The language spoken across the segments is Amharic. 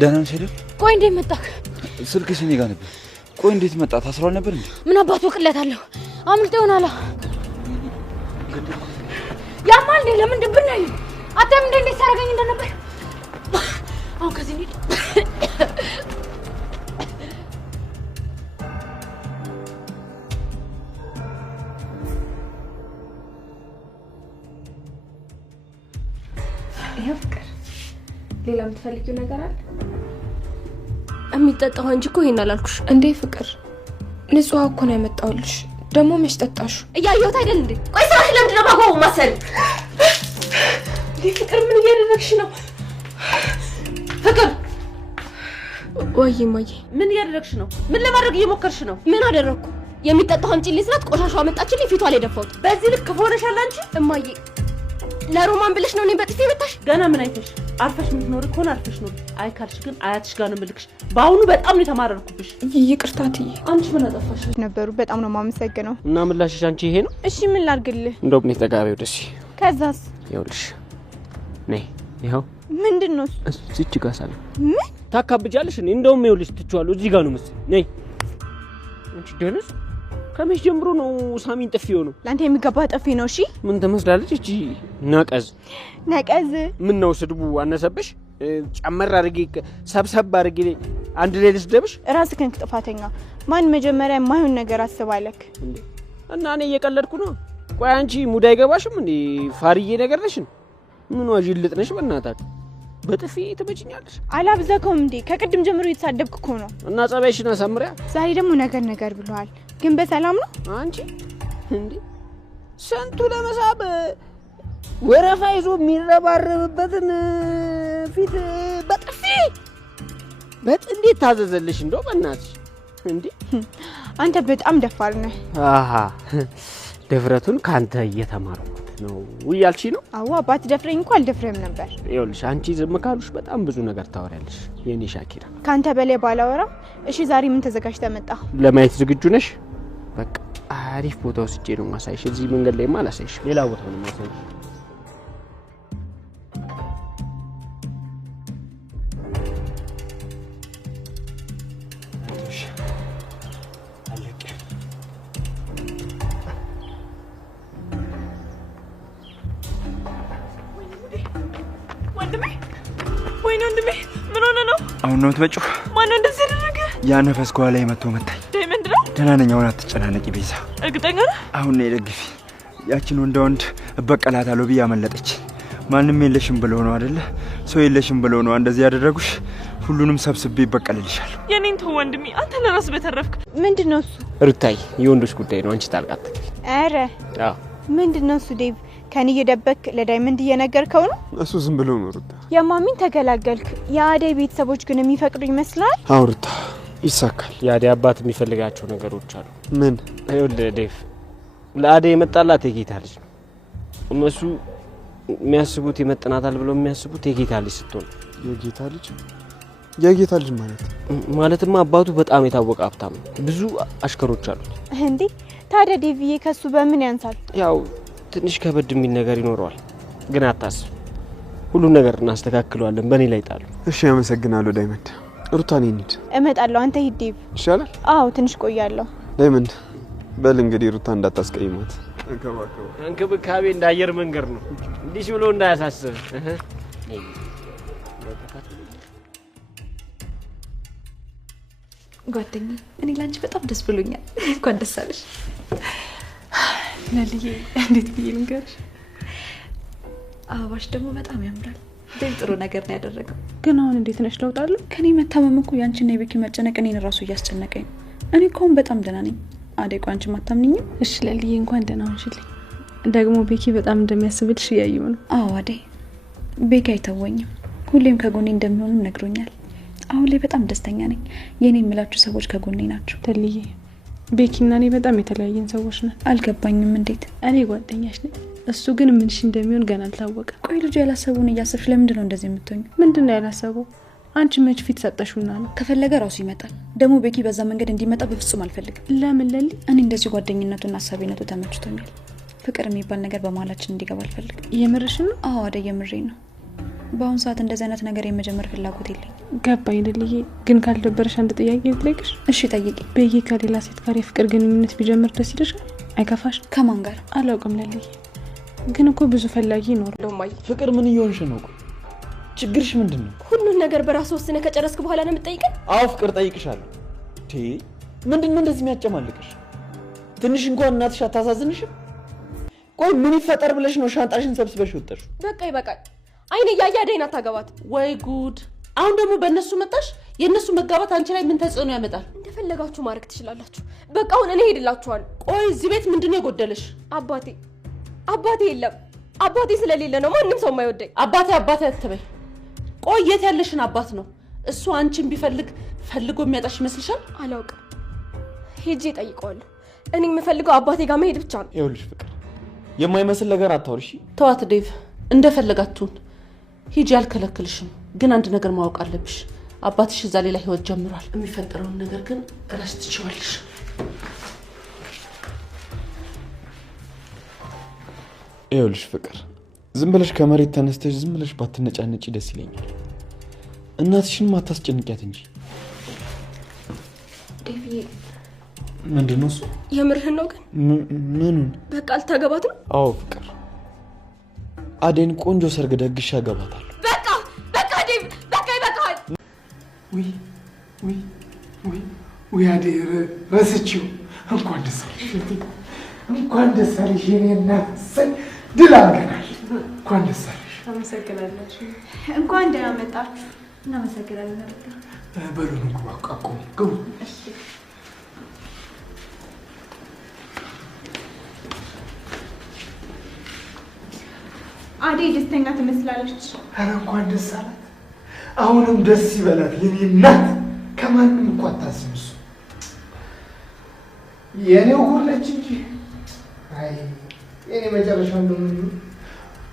ደህና ነሽ አይደል? ቆይ እንዴት መጣክ? ስልክሽ እኔ ጋር ነበር። ቆይ እንዴት መጣ? ታስሯል ነበር እንዴ? ምን አባቱ ቅለታለሁ? አምልጠውን አላ ያማል ነው። ለምን ድብናኝ? አታም እንዴት ሳረጋኝ እንደነበር አሁን ከዚህ እንዴ ፍቅር ሌላ የምትፈልጊው ነገር አለ? የሚጠጣው እንጂ እኮ ይሄን አላልኩሽ እንዴ ፍቅር። ንጹህ እኮ ነው ያመጣውልሽ። ደግሞ መች ጠጣሽ? እያየሁት አይደል እንዴ? ቆይ ሰራሽ ለምንድን ነው ባጓው ማሰል? እንዴ ፍቅር ምን እያደረግሽ ነው? ፍቅር ወይ ማዬ ምን እያደረግሽ ነው? ምን ለማድረግ እየሞከርሽ ነው? ምን አደረኩ? የሚጠጣው አምጪልኝ ስላት ቆሻሻው አመጣችልኝ ፊቷ ላይ ደፋሁት። በዚህ ልክ ከሆነሻል አንቺ እማዬ። ለሮማን ብለሽ ነው እኔ በጥፊ መታሽ? ገና ምን አይተሽ? አርፈሽ ምትኖር ከሆነ አርፈሽ ነው። አይ ካልሽ ግን አያትሽ ጋር ነው ምልክሽ። ባሁኑ በጣም ነው የተማረርኩብሽ። ይቅርታ ትዬ። አንቺ ምን አጠፋሽ? ነበሩ በጣም ነው ማመሰግነው። እና ምላሽሽ አንቺ ይሄ ነው? እሺ ምን ላድርግልህ? እንደውም ነው ተጋቢው ደስ ከዛስ? ይኸውልሽ ነይ ይኸው ምንድነው እዚች ጋር ሳለ ምን ታካብጃለሽ? እኔ እንደውም ይኸውልሽ ትችዋለሁ። እዚህ ጋር ነው መሰለኝ። ነይ አንቺ ደነስ ከመቼ ጀምሮ ነው ሳሚን ጥፊው ነው? ላንተ የሚገባ ጥፊ ነው። እሺ ምን ትመስላለች እቺ ነቀዝ? ነቀዝ ምን ነው ስድቡ አነሰብሽ? ጨመር አድርጌ ሰብሰብ አድርጌ አንድ ላይ ልስደብሽ? ራስህን ጥፋተኛ። ማን መጀመሪያ የማይሆን ነገር አስባለክ እንዴ? እና እኔ እየቀለድኩ ነው። ቆይ አንቺ ሙድ አይገባሽም እንዴ? ፋርዬ ነገር ነሽ። ምን ዋጅልጥ ነሽ? በእናታችሁ በጥፊ ትመጪኛለሽ? አላብዛከውም እንዴ? ከቅድም ጀምሮ እየተሳደብክ እኮ ነው። እና ጸባይሽን አሳምሪያ። ዛሬ ደግሞ ነገር ብለዋል። ግን በሰላም ነው አንቺ? እንዴ ሰንቱ ለመሳብ ወረፋ ይዞ የሚረባረብበትን ፊት በጥፊ እንዴት ታዘዘልሽ? እንደው በእናትሽ እንዴ! አንተ በጣም ደፋር ነህ። አሃ ደፍረቱን ካንተ እየተማርኩት ነው እያልሽ ነው? አዎ አባት ደፍረኝ እንኳን አልደፍረም ነበር። ይኸውልሽ አንቺ ዝም ካሉሽ በጣም ብዙ ነገር ታወሪያለሽ የኔ ሻኪራ። ካንተ በላይ ባላወራ። እሺ ዛሬ ምን ተዘጋጅተህ መጣ? ለማየት ዝግጁ ነሽ? በቃ አሪፍ ቦታ ወስጄ ነው ማሳይሽ። እዚህ መንገድ ላይ ማላሳይሽ፣ ሌላ ቦታ ነው ማሳይሽ። ወንድሜ ምን ሆነ ነው? አሁን ነው ተበጩ። ማን እንደዚህ ያደረገ? ያ ነፈስ ጓላ መጥቶ መታኝ። ዳይመንድ ነው? ደህና ነኝ። አሁን አትጨናነቂ ቤዛ። እርግጠኛ ነህ? አሁን ነው ደግፊ። ያቺን ወንድ እበቀላታለሁ ብዬ አመለጠች። ማንም የለሽም ብሎ ነው አይደለ? ሰው የለሽም ብሎ ነው እንደዚህ ያደረጉሽ። ሁሉንም ሰብስቤ ይበቀልልሻል። የኔን ተው ወንድሜ፣ አንተ ለራስ በተረፍክ። ምንድነው እሱ? ሩታይ የወንዶች ጉዳይ ነው። አንቺ ታልቃት። አረ አዎ ምንድነው እሱ? ዴቭ ከኔ እየደበክ ለዳይመንድ እየነገርከው ነው? እሱ ዝም ብሎ ነው ሩታ። የማሚን ተገላገልክ። የአደይ ቤተሰቦች ግን የሚፈቅዱ ይመስላል? አዎ ሩታ ይሳካል። የአደይ አባት የሚፈልጋቸው ነገሮች አሉ። ምን? ይኸውልህ ዴቭ ለአደይ የመጣላት የጌታ ልጅ ነው። እነሱ የሚያስቡት ይመጥናታል ብለው የሚያስቡት የጌታ ልጅ ስትሆን። የጌታ ልጅ ማለትማ አባቱ በጣም የታወቀ ሀብታም ነው። ብዙ አሽከሮች አሉት። እንዴ ታዲያ ዴቪዬ ከሱ በምን ያንሳል? ያው ትንሽ ከበድ የሚል ነገር ይኖረዋል። ግን አታስብ፣ ሁሉ ነገር እናስተካክለዋለን። በእኔ ላይ ጣሉ። እሺ አመሰግናለሁ ዳይመንድ። ሩታ ነኝ እንሂድ። እመጣለሁ። አንተ ሂድ ዴቭ። ይሻላል? አዎ ትንሽ ቆያለሁ። ዳይመንድ በል እንግዲህ ሩታ እንዳታስቀይማት። እንክብካቤ እንዳየር መንገድ ነው። እንዲህ ብሎ እንዳያሳስብ። ጓደኛ እኔ ላንቺ በጣም ደስ ብሎኛል። እንኳን ደስ አለሽ። ለልዬ እንዴት ብዬ ልንገርሽ? አበባሽ ደግሞ በጣም ያምራል። ጥሩ ነገር ነው ያደረገው። ግን አሁን እንዴት ነሽ? ለውጣለሁ? ከኔ መታመም እኮ ያንቺና የቤኪ መጨነቅ እኔን ራሱ እያስጨነቀኝ ነው። እኔ እኮ በጣም ደህና ነኝ። አደይ አንቺ ማታምኚኝም? እሺ ለልዬ እንኳን ደህና ሆንሽልኝ። ደግሞ ቤኪ በጣም እንደሚያስብልሽ እያየሁ ነው። አዎ አደይ ቤኪ አይተወኝም። ሁሌም ከጎኔ እንደሚሆኑ ነግሮኛል። አሁን ላይ በጣም ደስተኛ ነኝ። የኔ የምላችሁ ሰዎች ከጎኔ ናቸው። ተልዬ ቤኪና እኔ በጣም የተለያየን ሰዎች ነን። አልገባኝም። እንዴት? እኔ ጓደኛሽ ነኝ፣ እሱ ግን ምንሽ እንደሚሆን ገና አልታወቀም። ቆይ ልጁ ያላሰቡን እያሰብሽ ለምንድን ነው እንደዚህ የምትሆኚው? ምንድነው ያላሰበው? አንቺ መች ፊት ሰጠሽውና ነው? ከፈለገ ራሱ ይመጣል። ደግሞ ቤኪ በዛ መንገድ እንዲመጣ በፍጹም አልፈልግም። ለምን ለሊ? እኔ እንደዚህ ጓደኝነቱና አሳቢነቱ ተመችቶኛል። ፍቅር የሚባል ነገር በመሀላችን እንዲገባ አልፈልግም። የምርሽን ነው? አዎ አደይ የምሬን ነው። በአሁኑ ሰዓት እንደዚህ አይነት ነገር የመጀመር ፍላጎት የለኝ። ገባኝ ልልዬ። ግን ካልደበረሽ አንድ ጥያቄ ልጠይቅሽ? እሺ ጠይቂ። ቤኪ ከሌላ ሴት ጋር የፍቅር ግንኙነት ቢጀምር ደስ ይልሻል? አይከፋሽ? ከማን ጋር አላውቅም ልልዬ፣ ግን እኮ ብዙ ፈላጊ ይኖራል። ደማይ ፍቅር ምን እየሆንሽ ነው? ችግርሽ ምንድን ነው? ሁሉን ነገር በራስ ወስነ ከጨረስክ በኋላ ነው የምትጠይቀኝ? አዎ ፍቅር ጠይቅሻለሁ። ምንድን ነው እንደዚህ የሚያጨማልቅሽ? ትንሽ እንኳን እናትሽ አታሳዝንሽም? ቆይ ምን ይፈጠር ብለሽ ነው ሻንጣሽን ሰብስበሽ ወጣሽ? በቃ ይበቃል። አይኔ እያየ አደይን አታገባት። ወይ ጉድ! አሁን ደግሞ በእነሱ መጣሽ። የእነሱ መጋባት አንቺ ላይ ምን ተጽዕኖ ያመጣል? እንደፈለጋችሁ ማድረግ ትችላላችሁ። በቃ አሁን እኔ ሄድላችኋል። ቆይ እዚህ ቤት ምንድን ነው የጎደለሽ? አባቴ የለም። አባቴ ስለሌለ ነው ማንም ሰው የማይወደኝ። አባቴ አትበይ። ቆይ የት ያለሽን አባት ነው? እሱ አንቺን ቢፈልግ ፈልጎ የሚያጣሽ ይመስልሻል? አላውቅም። ሄጄ እጠይቀዋለሁ። እኔ የምፈልገው አባቴ ጋር መሄድ ብቻ ነው። ይኸውልሽ ፍቅር የማይመስል ነገር አታውሪ። ተዋት ዴቭ፣ እንደፈለጋችሁን ሂጂ፣ አልከለክልሽም። ግን አንድ ነገር ማወቅ አለብሽ። አባትሽ እዛ ሌላ ህይወት ጀምሯል። የሚፈጠረውን ነገር ግን እራስሽ ትችዋለሽ። ይኸውልሽ ፍቅር ዝም ብለሽ ከመሬት ተነስተሽ ዝም ብለሽ ባትነጫነጪ ደስ ይለኛል። እናትሽንም አታስጨንቂያት እንጂ። ዴቪ ምንድን ነው እሱ? የምርህን ነው ግን? ምኑን? በቃ አልታገባት ነው? አዎ ፍቅር አደይን ቆንጆ ሰርግ ደግሼ አገባታለሁ። በቃ ዴቭ፣ በቃ ይበቃል። ውይ አደይ ረስቼው። እንኳን ደስ አለሽ፣ እንኳን ደስ አለሽ የኔ እናት። ድል አድርገናል። እንኳን ደስ አለሽ። አመሰግናለሁ። እንኳን ደህና መጣችሁ። እናመሰግናለን። በሉን እንኳን አቆሙ ግቡ። አደይ ደስተኛ ትመስላለች። ኧረ እንኳን ደስ አላት። አሁንም ደስ ይበላት የኔ እናት። ከማንም እኮ አታስብ። እሱ የኔው ጉር ነች እንጂ አይ የኔ መጨረሻ እንደምን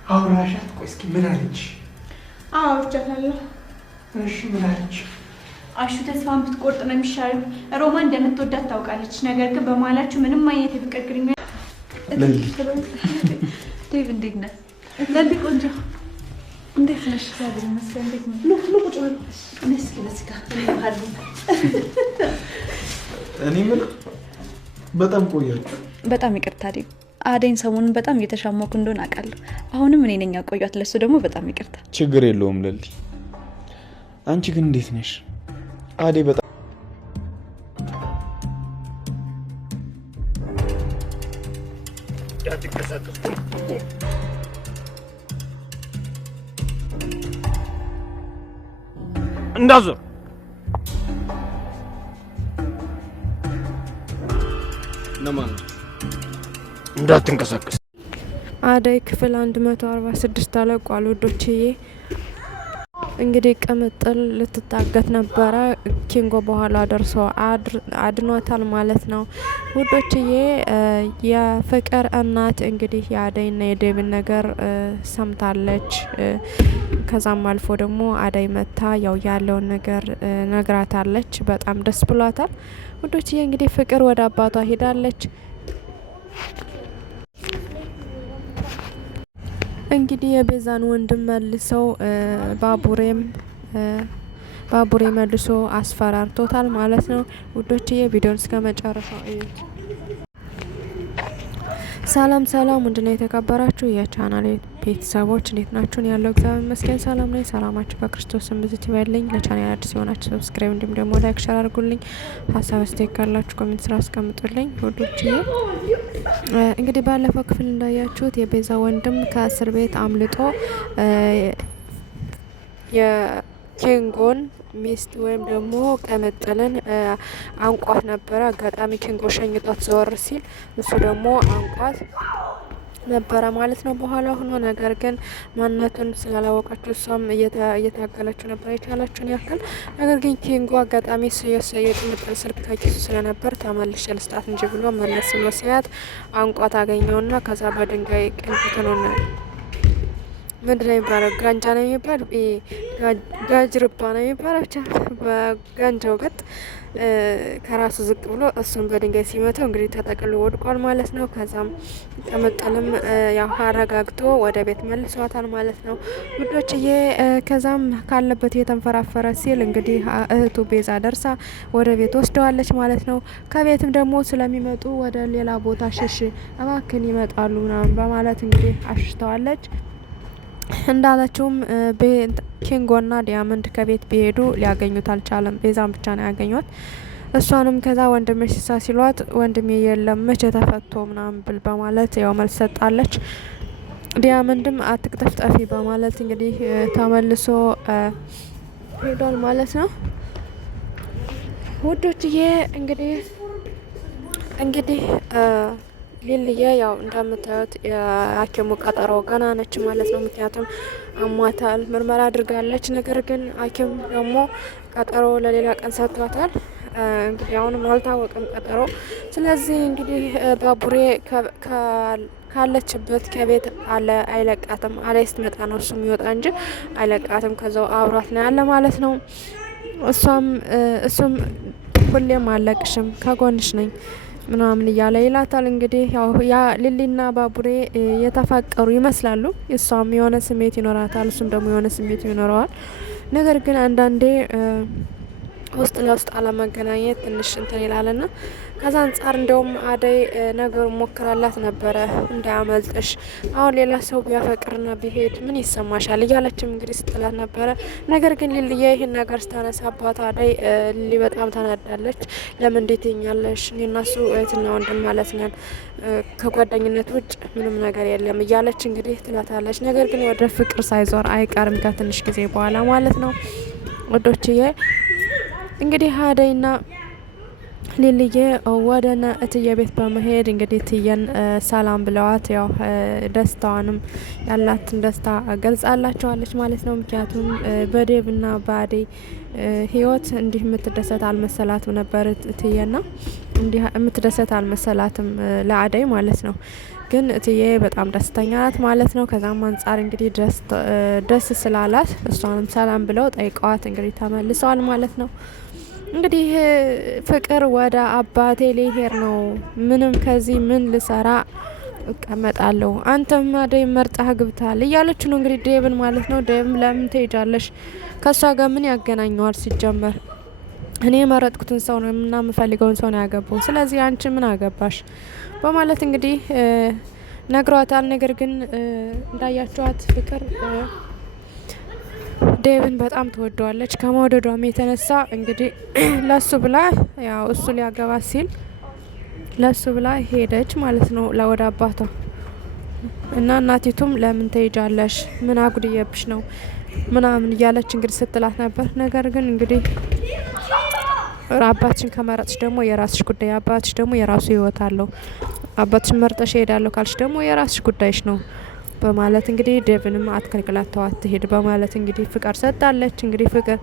አውራሻት። ቆይ እስኪ ምን አለች? አውርቻታለሁ። እሺ ምን አለች? አሹ ተስፋን ብትቆርጥ ነው የሚሻለው። ሮማን እንደምትወዳት ታውቃለች። ነገር ግን በመሀላችሁ ምንም አይነት የፍቅር ግንኙነት ዴቭ እንዴት ነህ? ለሊ ቆንጆ እንዴት ነሽ? እግዚአብሔር ይመስገን። እንዴት ነሽ? ኑ ቁጭ በሉ። እስኪ ለዚህ ጋር እንባሉ። እኔ ምን በጣም ቆያችሁ። በጣም ይቅርታ ዴቭ። አደይን ሰሞኑን በጣም እየተሻማኩ እንደሆነ አውቃለሁ። አሁንም እኔ ነኝ ያቆያት። ለሱ ደግሞ በጣም ይቅርታ። ችግር የለውም ለሊ። አንቺ ግን እንዴት ነሽ? አደይ በጣም እንዳዞር ለማን እንዳትንቀሳቀስ። አደይ ክፍል 146 ተለቋል ውዶችዬ። እንግዲህ ቅምጥል ልትታገት ነበረ። ኪንጎ በኋላ ደርሶ አድኗታል ማለት ነው ውዶችዬ። የፍቅር እናት እንግዲህ የአደይና የዴቭን ነገር ሰምታለች። ከዛም አልፎ ደግሞ አደይ መታ ያው ያለውን ነገር ነግራታለች። በጣም ደስ ብሏታል ውዶችዬ። እንግዲህ ፍቅር ወደ አባቷ ሄዳለች። እንግዲህ የቤዛን ወንድም መልሰው ባቡሬ መልሶ አስፈራርቶታል ማለት ነው ውዶችዬ። ቪዲዮን እስከ መጨረሻው እዩት። ሰላም ውንድና የተከበራችሁ የቻናሌ ቤተሰቦች እንዴት ናችሁ? ያለው እግዚአብሔር ይመስገን ሰላም ነኝ። ሰላማችሁ በክርስቶስ ብዝት ይበልኝ። ለቻናሌ አዲስ የሆናችሁ ሰብስክራይብ እንዲሁም ደግሞ ላይክ ሼር አድርጉልኝ። ሀሳብ አስተያየት ካላችሁ ኮሜንት ስራ አስቀምጡልኝ ውዶችዬ። እንግዲህ ባለፈው ክፍል እንዳያችሁት የቤዛ ወንድም ከእስር ቤት አምልጦ የኪንጎን ሚስት ወይም ደግሞ ቅምጥልን አንቋት ነበረ። አጋጣሚ ኪንጎ ሸኝቷት ዘወር ሲል እሱ ደግሞ አንቋት ነበረ ማለት ነው በኋላ ሆኖ። ነገር ግን ማንነቱን ስላላወቃችሁ እሷም እየታገለችው ነበር የቻላችሁን ያክል። ነገር ግን ኪንጎ አጋጣሚ የቅምጥል ስልክ ከኪሱ ስለነበር ተመልሼ ልስጣት እንጂ ብሎ መለስ ብሎ ሲያት አንቋት አገኘውና ከዛ በድንጋይ ቅምጥሉን ምንድነው የሚባለው? ጋንጃ ነው የሚባል ጋጅርባ ነው የሚባለው። ብቻ በጋንጃው ገጥ ከራሱ ዝቅ ብሎ እሱን በድንጋይ ሲመታው እንግዲህ ተጠቅሎ ወድቋል ማለት ነው። ከዛም ቅምጥልም ያው አረጋግቶ ወደ ቤት መልሷታል ማለት ነው ውዶችዬ። ከዛም ካለበት የተንፈራፈረ ሲል እንግዲህ እህቱ ቤዛ ደርሳ ወደ ቤት ወስደዋለች ማለት ነው። ከቤትም ደግሞ ስለሚመጡ ወደ ሌላ ቦታ ሽሽ እባክን ይመጣሉ ምናምን በማለት እንግዲህ አሽተዋለች። እንዳለችውም ኪንጎና ዲያመንድ ከቤት ቢሄዱ ሊያገኙት አልቻለም። ቤዛን ብቻ ነው ያገኟት። እሷንም ከዛ ወንድምሽ ሲሳ ሲሏት ወንድሜ የለም መቼ ተፈቶ ምናምን ብል በማለት ያው መልስ ሰጣለች። ዲያመንድም አትቅጠፍ ጠፊ በማለት እንግዲህ ተመልሶ ሄዷል ማለት ነው ውዶችዬ። እንግዲህ ሊልዬ ያው እንደምታዩት የሐኪሙ ቀጠሮ ገና ነች ማለት ነው። ምክንያቱም አሟታል፣ ምርመራ አድርጋለች። ነገር ግን ሐኪም ደግሞ ቀጠሮ ለሌላ ቀን ሰጥቷታል። እንግዲህ አሁንም አልታወቅም ቀጠሮ። ስለዚህ እንግዲህ ባቡሬ ካለችበት ከቤት አይለቃትም። አለ ስትመጣ ነው እሱ የሚወጣ እንጂ አይለቃትም። ከዛው አብሯት ነው ያለ ማለት ነው። እሱም ሁሌም አለቅሽም ከጎንሽ ነኝ ምናምን እያለ ይላታል። እንግዲህ ያው ያ ሊሊና ባቡሬ የተፋቀሩ ይመስላሉ። እሷም የሆነ ስሜት ይኖራታል፣ እሱም ደግሞ የሆነ ስሜት ይኖረዋል። ነገር ግን አንዳንዴ ውስጥ ለውስጥ አለመገናኘት ትንሽ እንትን ይላልና ከዛ አንጻር እንደውም አደይ ነገሩ ሞክራላት ነበረ እንዳያመልጥሽ፣ አሁን ሌላ ሰው ቢያፈቅርና ቢሄድ ምን ይሰማሻል እያለችም እንግዲህ ስትላት ነበረ። ነገር ግን ሊልዬ ይህን ነገር ስታነሳባት አደይ ሊሊ በጣም ተናዳለች። ለምን እንዴት ይኛለሽ? እኔ እና እሱ እህትና ወንድም ማለት ነን፣ ከጓደኝነት ውጭ ምንም ነገር የለም እያለች እንግዲህ ትላታለች። ነገር ግን ወደ ፍቅር ሳይዞር አይቀርም ከትንሽ ጊዜ በኋላ ማለት ነው ወዶችዬ። እንግዲህ አደይና ሊልዬ ወደነ እትዬ ቤት በመሄድ እንግዲህ እትዬን ሰላም ብለዋት ያው ደስታዋንም ያላትን ደስታ ገልጻላቸዋለች ማለት ነው። ምክንያቱም በዴብና በአደይ ህይወት እንዲህ የምትደሰት አልመሰላትም ነበር እትዬና እንዲህ የምትደሰት አልመሰላትም ለአደይ ማለት ነው። ግን እትዬ በጣም ደስተኛ ናት ማለት ነው። ከዛም አንጻር እንግዲህ ደስ ስላላት እሷንም ሰላም ብለው ጠይቀዋት እንግዲህ ተመልሰዋል ማለት ነው። እንግዲህ ፍቅር ወደ አባቴ ሊሄድ ነው፣ ምንም ከዚህ ምን ልሰራ እቀመጣለሁ፣ አንተም አደይ መርጣህ ግብታል እያለች ነው እንግዲህ ዴብን ማለት ነው። ዴብም ለምን ትሄጃለሽ? ከእሷ ጋር ምን ያገናኘዋል? ሲጀመር እኔ የመረጥኩትን ሰው ነው እና የምፈልገውን ሰው ነው ያገባው፣ ስለዚህ አንቺ ምን አገባሽ በማለት እንግዲህ ነግሯታል። ነገር ግን እንዳያቸዋት ፍቅር ዴብን በጣም ትወደዋለች። ከመውደዷም የተነሳ እንግዲህ ለሱ ብላ ያው እሱ ሊያገባ ሲል ለሱ ብላ ሄደች ማለት ነው ወደ አባቷ እና እናቲቱም ለምን ትሄጃለሽ? ምን አጉድየብሽ ነው ምናምን እያለች እንግዲህ ስትላት ነበር። ነገር ግን እንግዲህ አባትሽን ከመረጥሽ ደግሞ የራስሽ ጉዳይ፣ አባትሽ ደግሞ የራሱ ህይወት አለው። አባትሽን መርጠሽ ሄዳለሁ ካልሽ ደግሞ የራስሽ ጉዳይሽ ነው በማለት እንግዲህ ዴብንም አትከልክላት ተዋት ትሄድ በማለት እንግዲህ ፍቅር ሰጣለች። እንግዲህ ፍቅር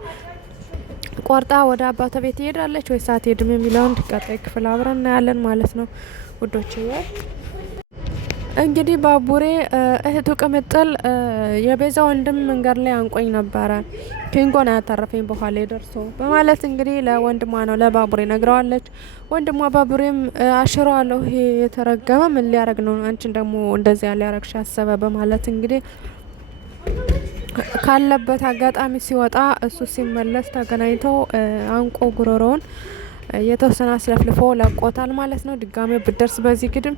ቆርጣ ወደ አባቷ ቤት ትሄዳለች ወይ ሳትሄድም የሚለውን ቀጣይ ክፍል አብረን እናያለን ማለት ነው ውዶች። እንግዲህ ባቡሬ እህቱ ቅምጥል የቤዛ ወንድም መንገድ ላይ አንቆኝ ነበረ ኪንጎን ያተረፈኝ በኋላ ደርሶ በማለት እንግዲህ ለወንድሟ ነው ለባቡሬ ነግረዋለች። ወንድሟ ባቡሬም አሽረዋለሁ፣ ይሄ የተረገመ ምን ሊያረግ ነው አንቺን ደግሞ እንደዚያ ሊያረግሽ ያሰበ በማለት እንግዲህ ካለበት አጋጣሚ ሲወጣ እሱ ሲመለስ ተገናኝተው አንቆ ጉሮሮውን የተወሰነ አስለፍልፎ ለቆታል ማለት ነው። ድጋሜ ብደርስ በዚህ ግድም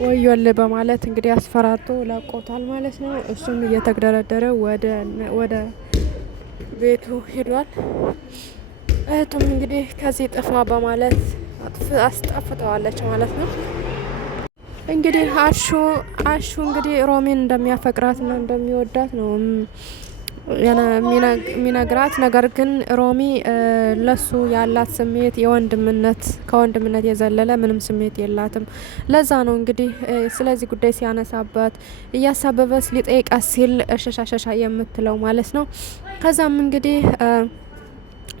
ወዮል በማለት እንግዲህ አስፈራቶ ለቆታል ማለት ነው። እሱም እየተግደረደረ ወደ ቤቱ ሄዷል። እህቱም እንግዲህ ከዚህ ጥፋ በማለት አስጠፍተዋለች ማለት ነው። እንግዲህ አሹ እንግዲህ ሮሚን እንደሚያፈቅራትና እንደሚወዳት ነው የሚነግራት። ነገር ግን ሮሚ ለሱ ያላት ስሜት ከወንድምነት የዘለለ ምንም ስሜት የላትም። ለዛ ነው እንግዲህ ስለዚህ ጉዳይ ሲያነሳባት እያሳበበስ ሊጠይቃት ሲል ሸሻሸሻ የምትለው ማለት ነው። ከዛም እንግዲህ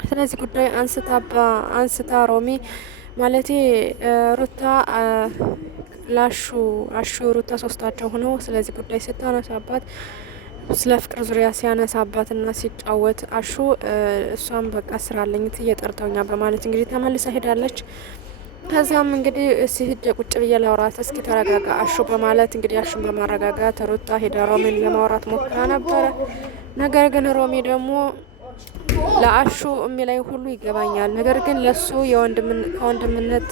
ስለዚህ ጉዳይ አንስታ ሮሚ ማለቴ ሩታ ላሹ አሹ ሩታ ሶስታቸው ሆነው ስለዚህ ጉዳይ ስታነሳባት ስለ ፍቅር ዙሪያ ሲያነሳባትና ሲጫወት አሹ እሷም በቃ ስራ አለኝ እየጠርተውኛ በማለት እንግዲህ ተመልሳ ሄዳለች። ከዚያም እንግዲህ ሲሄድ ቁጭ ብዬ ላውራት እስኪ ተረጋጋ አሹ በማለት እንግዲህ አሹን በማረጋጋት ሩታ ሄዳ ሮሚን ለማውራት ሞክራ ነበረ። ነገር ግን ሮሚ ደግሞ ለአሹ የሚላይ ሁሉ ይገባኛል፣ ነገር ግን ለሱ ከወንድምነት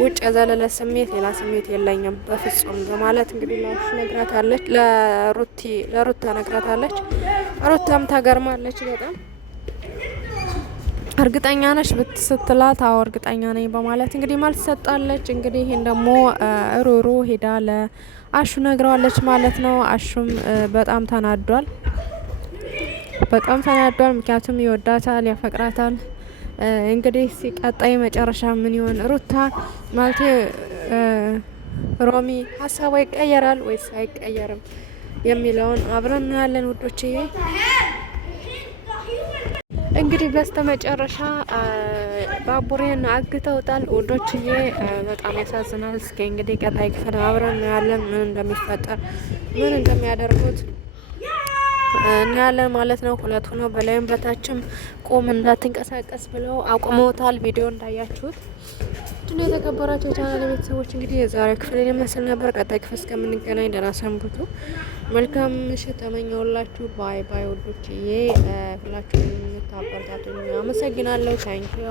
ውጭ የዘለለ ስሜት ሌላ ስሜት የለኝም በፍጹም በማለት እንግዲህ ለአሹ ነግራታለች፣ ለሩታ ነግራታለች። ሩታም ታገርማለች በጣም እርግጠኛ ነሽ ስትላት አዎ እርግጠኛ ነኝ በማለት እንግዲህ መልስ ሰጣለች። እንግዲህ ይሄን ደግሞ ሩሩ ሄዳ ለአሹ ነግረዋለች ማለት ነው። አሹም በጣም ተናዷል። ምክንያቱም ይወዳታል፣ ያፈቅራታል። እንግዲህ ሲቀጣይ መጨረሻ ምን ይሆን ሩታ ማለት ሮሚ ሀሳቧ ይቀየራል ወይስ አይቀየርም የሚለውን አብረን እናያለን ውዶችዬ። እንግዲህ በስተመጨረሻ ባቡሬን አግተውታል ውዶችዬ። በጣም ያሳዝናል። እስኪ እንግዲህ ቀጣይ ክፍል አብረን እናያለን ምን እንደሚፈጠር ምን እንደሚያደርጉት እናያለን ማለት ነው። ሁለት ሆነው በላይም በታችም ቆም እንዳትንቀሳቀስ ብለው አቁመውታል። ቪዲዮ እንዳያችሁት ድን የተከበራችሁ የቻናል ቤተሰቦች እንግዲህ የዛሬ ክፍል ይመስል ነበር። ቀጣይ ክፍል እስከምንገናኝ ደህና ሰንብቱ። መልካም ምሽት ተመኘሁላችሁ። ባይ ባይ ውዶችዬ። ሁላችሁም የምታበረታቱኝ አመሰግናለሁ። ታንኪዩ